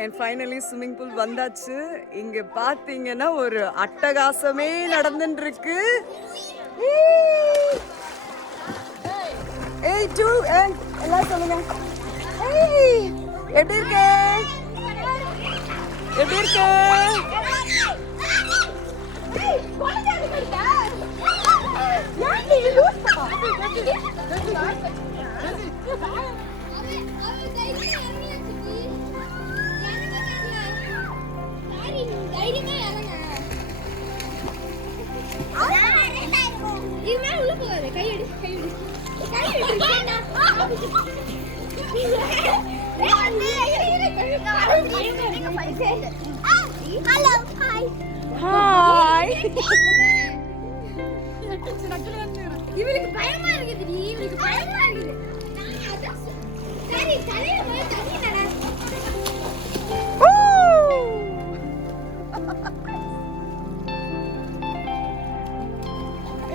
And finally swimming pool வந்தாச்சு. இங்க பாத்தீங்கன்னா ஒரு அட்டகாசமே நடந்துட்டு இருக்கு. ஏய் டூ எல்லாம் சொல்லுங்க. ஏய் எப்படி இருக்க? எப்படி இருக்க? இவளுக்கு பயமா இருக்குது. இவளுக்கு பயமா இருக்குது. சரி தலையில போய் தண்ணி நட.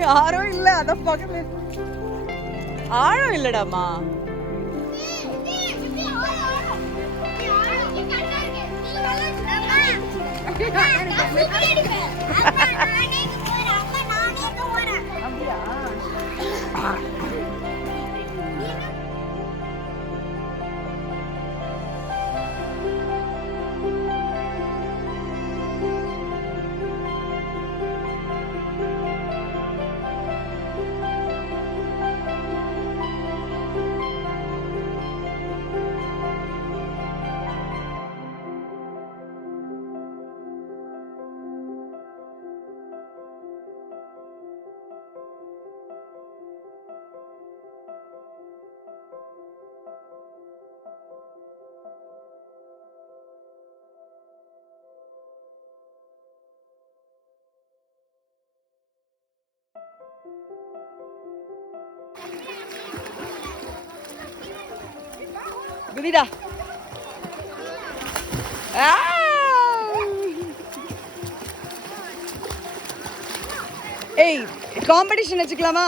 யாரும் இல்ல. அத பக்கத்துல ஆழம் இல்லடாமா. குதிடா. ஏய் காம்படிஷன் வச்சுக்கலாமா?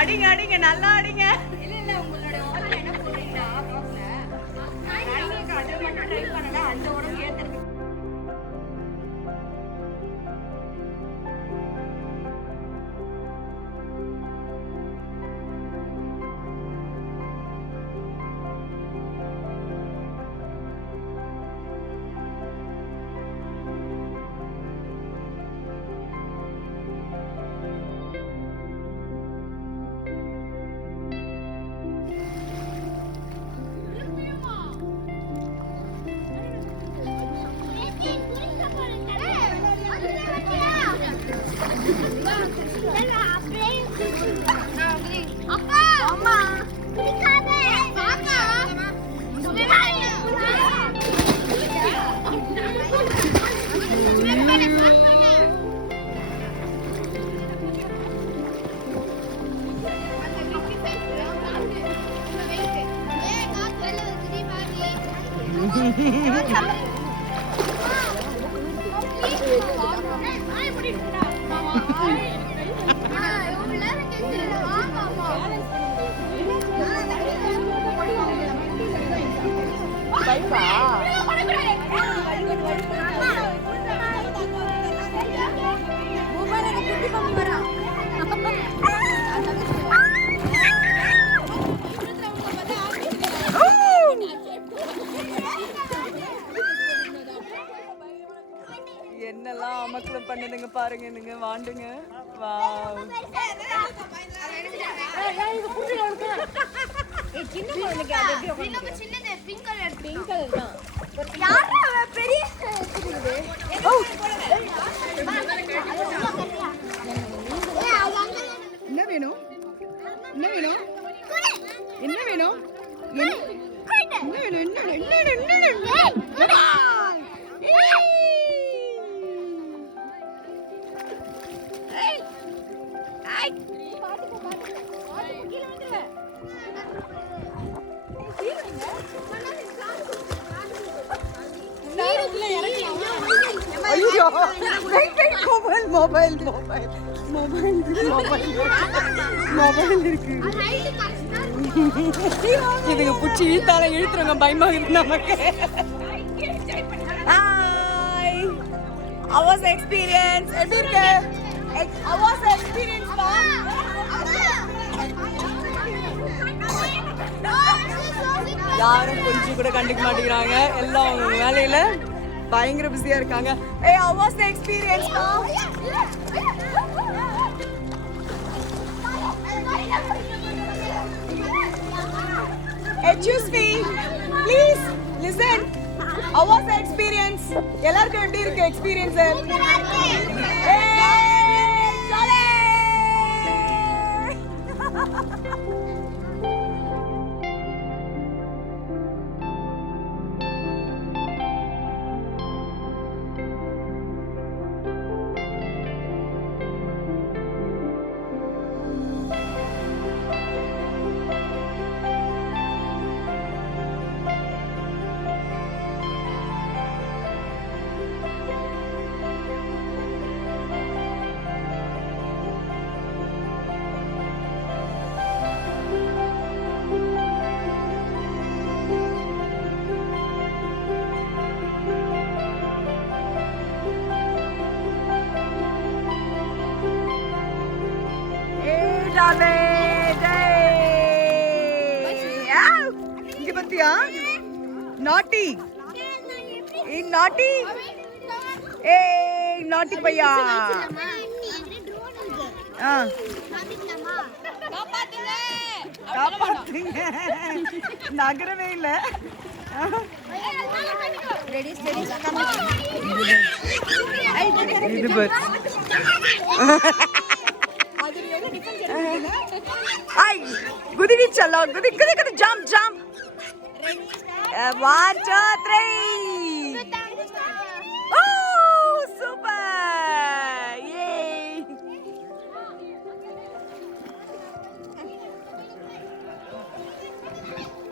அடிங்க அடிங்க நல்லா அடிங்க. இல்ல இல்ல உங்களோட ஓரம் என்ன போறீங்கன்னா பாக்கல. நான் அது மட்டும் ட்ரை பண்ணல. அந்த ஓரம் ஏத்துறது. என்னெல்லாம் அமக்கலம் பண்ணுதுங்க பாருங்க. நீங்க வாண்டுங்க. வாவ். என்ன வேணும்? என்ன வேணும்? என்ன வேணும்? என்ன வேணும்? என்ன மொபைல் இருக்கு. இதுங்க புடிச்சு இழுத்தால இழுத்துருங்க, பயமா இருக்கு நமக்கு. Hi, how was the experience? எப்படி இருக்கு? How was the experience? யாரும் கொஞ்சம் கூட கண்டுக்க மாட்டேங்கிறாங்க, எல்லாம் அவங்க வேலையில பயங்கர பிஸியா இருக்காங்க. Hey, how was the experience? Excuse me, please listen. How was the experience? எல்லாருக்கும் எப்படி இருக்கு experience? இங்க பத்தியா நாட்டி நாட்டி நாட்டி பையா. காப்பாத்துங்க, நகரவே இல்ல. இது குதிடி चलो குதி குதி குதி ஜம்ப் ஜம்ப் 1 2 3 ஓ சூப்பர் யே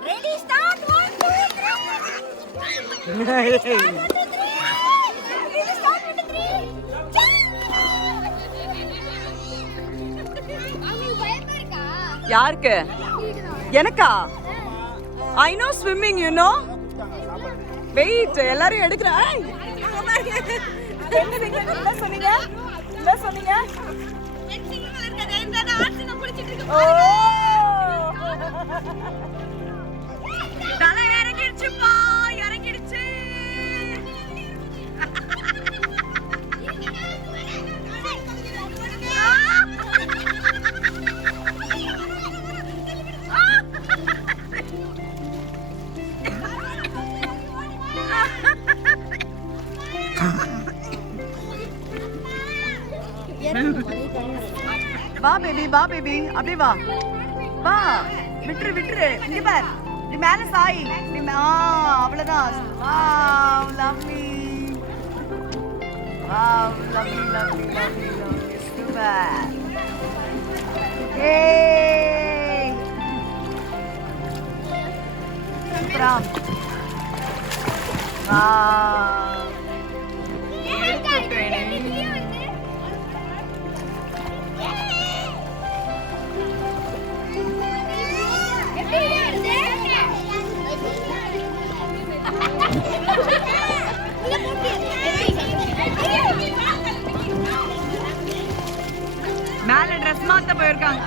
ரெடி ஸ்டார்ட் 1 2 3 யாருக்கு? எனக்கா? I know swimming, you know. Wait, எல்லாரும் எடுக்கறேன். என்ன சொன்னீங்க? என்ன சொன்னீங்க? எக்ஸிங்கல இருக்கதே இந்த ஆட்சில குளிச்சிட்டு இருக்கு. ஓ! தலை இறங்கிடுச்சுப்பா, இறங்கிடுச்சு. வா பேபி, வா பேபி, அப்படியே வா வா, விட்டுரு விட்டுரு, இங்க பார், நீ மேல சாய், நீ அவ்வளவுதான். Wow lovely, wow lovely lovely lovely lovely, super. ஏய் சூப்பரா, வாவ் மேல ட்ரெஸ் மாத்த போயிருக்காங்க.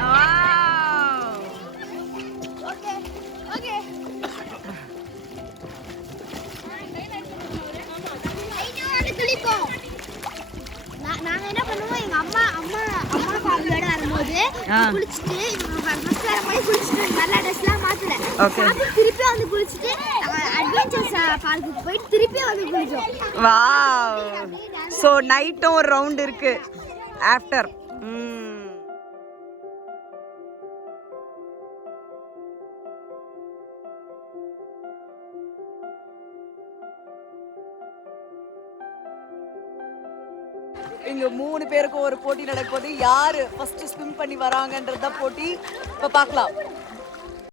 நாங்க என்ன பண்ணுவோம், எங்க அம்மா அம்மா அம்மா ஃபேமிலியோட வரும்போது குளிச்சுட்டு ஃபர்ஸ்ட் வரும்போது குளிச்சுட்டு நல்லா ட்ரெஸ்லாம் மாத்தல, திருப்பி வந்து குளிச்சுட்டு அட்வென்ச்சர்ஸ் பார்க்குக்கு போயிட்டு திருப்பி வந்து குளிச்சோம். வாவ், சோ நைட்டும் ஒரு ரவுண்ட் இருக்கு ஆஃப்டர். இங்க 3 பேருக்கு ஒரு போட்டி நடக்க போகுது. யாரு ஃபர்ஸ்ட் ஸ்விம் பண்ணி வராங்கன்றத போட்டி இப்ப பார்க்கலாம்.